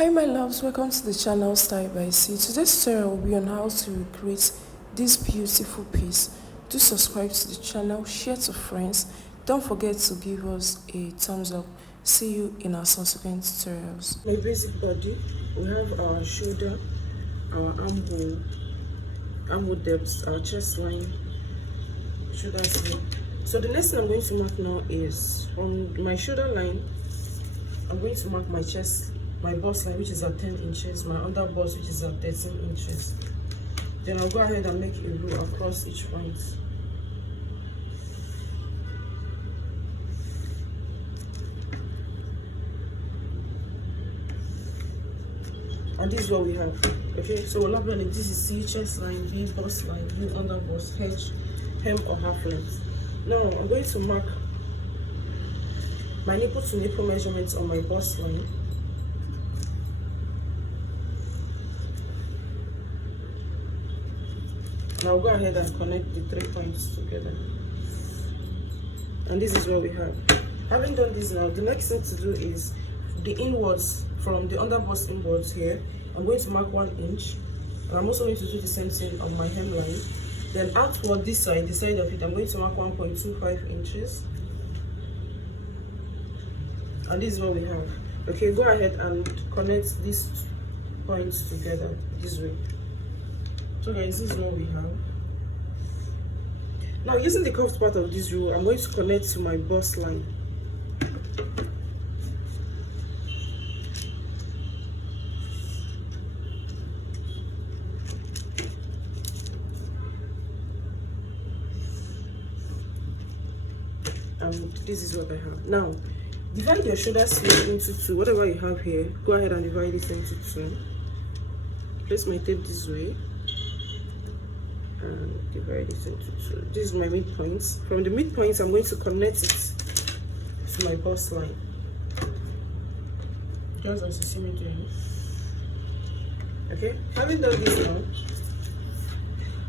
Hi my loves, welcome to the channel Style by C. Today's tutorial will be on how to recreate this beautiful piece. Do subscribe to the channel, share to friends. Don't forget to give us a thumbs up. See you in our subsequent tutorials. My basic body, we have our shoulder, our armhole depth, our chest line, shoulder slit. So the next thing I'm going to mark now is from my shoulder line, I'm going to mark my chest, my bust line, which is at 10 inches, my under bust, which is at 13 inches. Then I'll go ahead and make a row across each point. And this is what we have. Okay, so we'll label it. This is C, chest line, B, bust line, B, under bust, H, hem or half length. Now I'm going to mark my nipple to nipple measurements on my bust line. And I'll go ahead and connect the 3 points together. And this is what we have. Having done this now, the next thing to do is the inwards, from the under bust inwards here, I'm going to mark 1 inch. And I'm also going to do the same thing on my hemline. Then outward this side, the side of it, I'm going to mark 1.25 inches. And this is what we have. Okay, go ahead and connect these points together this way. So guys, this is what we have. Now using the curved part of this row, I'm going to connect to my bust line. And this is what I have. Now divide your shoulder slit into 2. Whatever you have here, go ahead and divide it into 2. Place my tape this way and divide it into 2. This is my midpoint. From the midpoint, I'm going to connect it to my bust line, just as you see me doing. Okay, having done this now,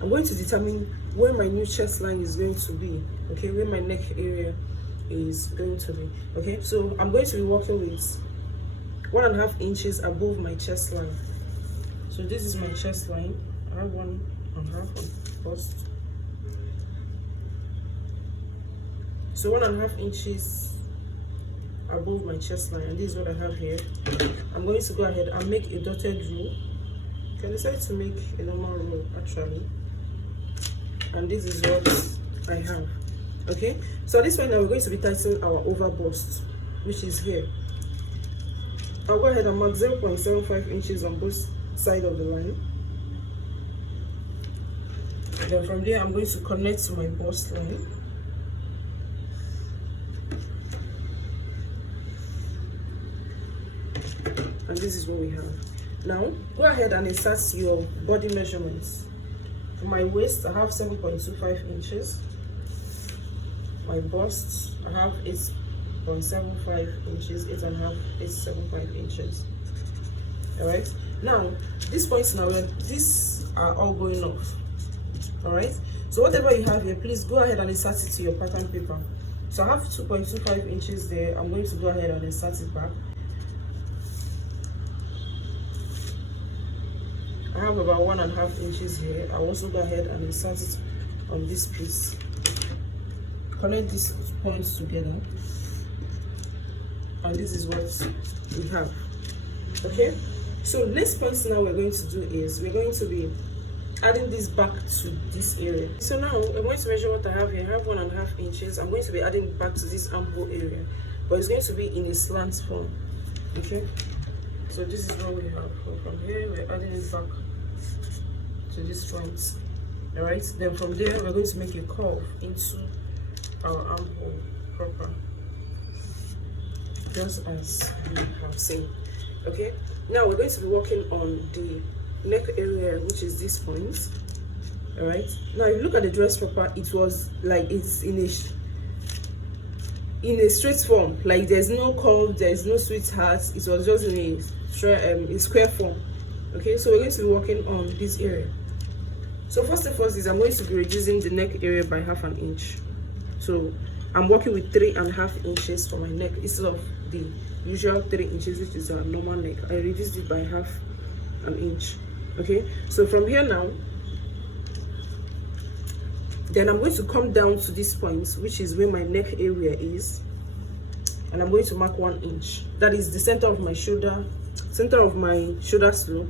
I'm going to determine where my new chest line is going to be. Okay, where my neck area is going to be. Okay, so I'm going to be working with 1.5 inches above my chest line. So this is my chest line. I have 1.5 on bust. So 1.5 inches above my chest line, and this is what I have here. I'm going to go ahead and make a dotted row. You can decide to make a normal row actually. And this is what I have. Okay, so at this point now we're going to be tightening our over bust, which is here. I'll go ahead and mark 0.75 inches on both sides of the line. Then from there I'm going to connect to my bust line. And this is what we have. Now go ahead and insert your body measurements. For my waist, I have 7.25 inches. My bust, I have 8.75 inches, 8.75 inches. Alright, now these points now, these are all going off. Alright, so whatever you have here, please go ahead and insert it to your pattern paper. So I have 2.25 inches there. I'm going to go ahead and insert it back. I have about 1.5 inches here. I'll also go ahead and insert it on this piece. Connect these points together, and this is what we have. Okay, so next point now we're going to do is we're going to be adding this back to this area. So now I'm going to measure what I have here. I have 1.5 inches. I'm going to be adding back to this armhole area, but it's going to be in a slant form. Okay, so this is what we have. So from here we're adding it back to this point. All right, then from there we're going to make a curve into our armhole proper, just as you have seen. Okay, now we're going to be working on the neck area, which is this point. All right, now if you look at the dress proper, it was like it's in a straight form, like there's no curve, there's no sweetheart. It was just in a square form. Okay, so we're going to be working on this area. So first and first is I'm going to be reducing the neck area by 1/2 inch. So I'm working with 3.5 inches for my neck instead of the usual 3 inches, which is our normal neck. I reduced it by half an inch. Okay, so from here now, then I'm going to come down to this point, which is where my neck area is, and I'm going to mark 1 inch. That is the center of my shoulder slope.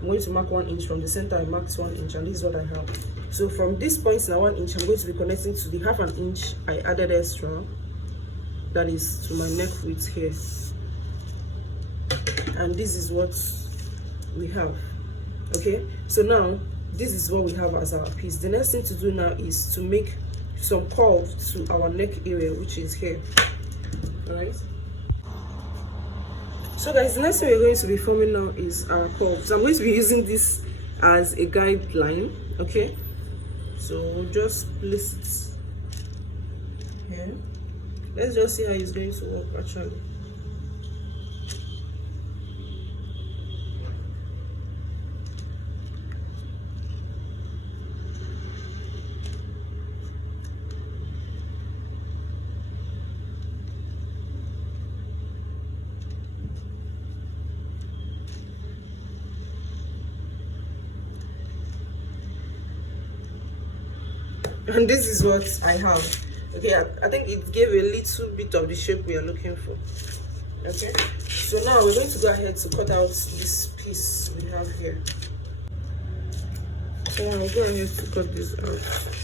I'm going to mark 1 inch. From the center I marked 1 inch, and this is what I have. So from this point now 1 inch, I'm going to be connecting to the half an inch I added extra, that is to my neck width here. And this is what we have. Okay, so now this is what we have as our piece. The next thing to do now is to make some curve to our neck area, which is here. All right, so guys, the next thing we're going to be forming now is our curve. So I'm going to be using this as a guideline. Okay, so just place it here. Let's just see how it's going to work actually. And this is what I have. Okay, I think it gave a little bit of the shape we are looking for. Okay, so now we're going to go ahead to cut out this piece we have here. So I'll go ahead to cut this out.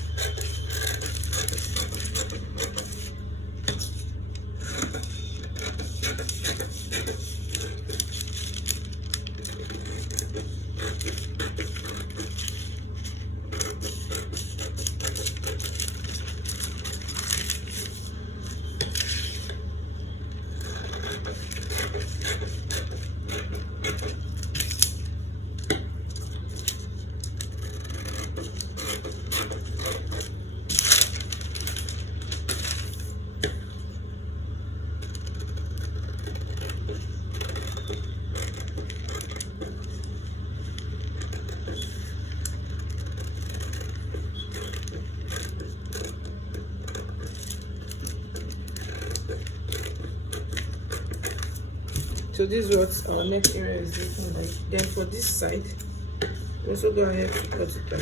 So this is what our neck area is looking like. Then for this side, also go ahead to cut it out.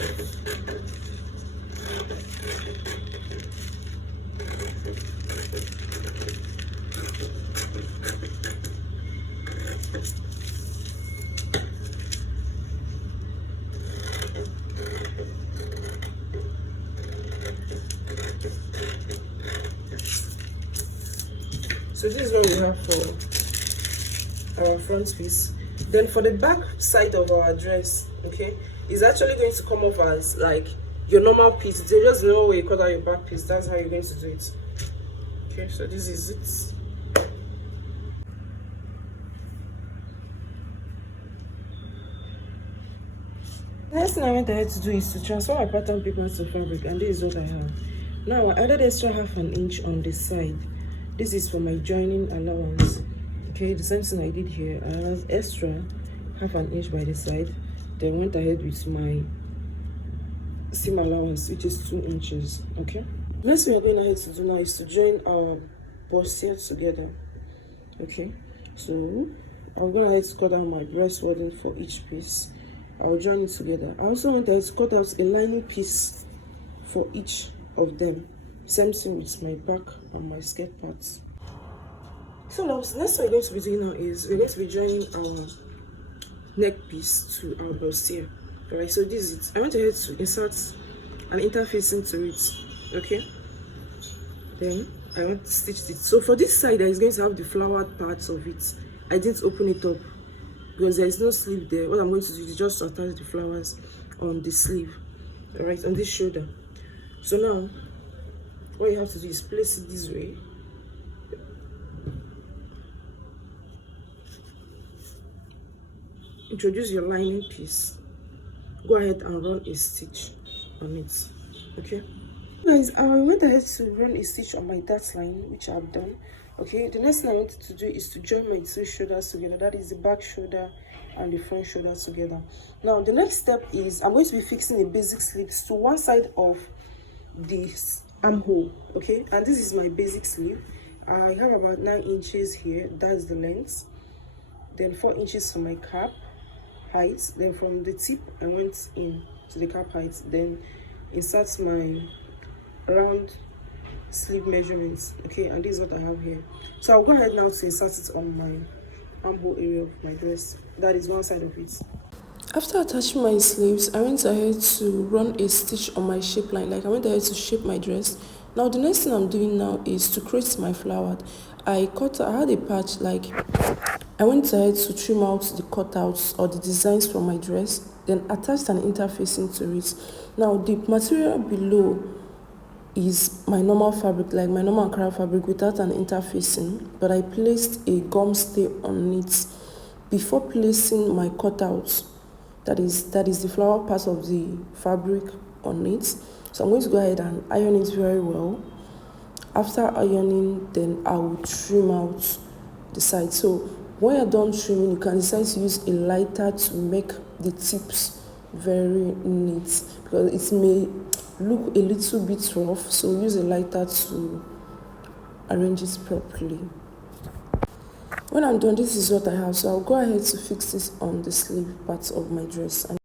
So this is what we have for our front piece. Then for the back side of our dress, okay, is actually going to come off as like your normal piece. It's just the normal way you cut out your back piece. That's how you're going to do it. Okay, so this is it. The next thing I went ahead to do is to transfer my pattern paper to fabric, and this is what I have. Now I added extra half an inch on the side. This is for my joining allowance. Okay, the same thing I did here. I have extra half an inch by the side, then went ahead with my seam allowance, which is 2 inches. Okay, next thing we're going ahead to do now is to join our bustier together. Okay, so I'm going ahead to cut out my breast wadding for each piece. I'll join it together. I also went ahead to cut out a lining piece for each of them. Same thing with my back and my skirt parts. So now, next thing we're going to be doing now is we're going to be joining our neck piece to our bustier. Alright, so this is it. I went ahead to insert an interface into it. Okay, then I want to stitch it. So for this side, that is going to have the flowered parts of it. I didn't open it up because there is no sleeve there. What I'm going to do is just attach the flowers on the sleeve, alright, on this shoulder. So now what you have to do is place it this way. Introduce your lining piece. Go ahead and run a stitch on it. Okay, guys, I went ahead to run a stitch on my dart line, which I've done. Okay, the next thing I wanted to do is to join my two shoulders together. That is the back shoulder and the front shoulder together. Now the next step is I'm going to be fixing a basic sleeve to one side of the armhole. Okay, and this is my basic sleeve. I have about 9 inches here, that's the length, then 4 inches for my cap height. Then from the tip I went in to the cap height, then insert my round sleeve measurements. Okay, and this is what I have here. So I'll go ahead now to insert it on my armhole area of my dress. That is one side of it. After attaching my sleeves, I went ahead to run a stitch on my shape line. Like I went ahead to shape my dress. Now the next thing I'm doing now is to create my flower. I had a patch, like I went ahead to trim out the cutouts or the designs from my dress, then attached an interfacing to it. Now the material below is my normal fabric, like my normal Ankara fabric without an interfacing, but I placed a gum stay on it before placing my cutouts. That is the flower part of the fabric on it. So I'm going to go ahead and iron it very well. After ironing, then I will trim out the side. So when you're done trimming, you can decide to use a lighter to make the tips very neat, because it may look a little bit rough, so use a lighter to arrange it properly. When I'm done, this is what I have, so I'll go ahead to fix this on the sleeve part of my dress.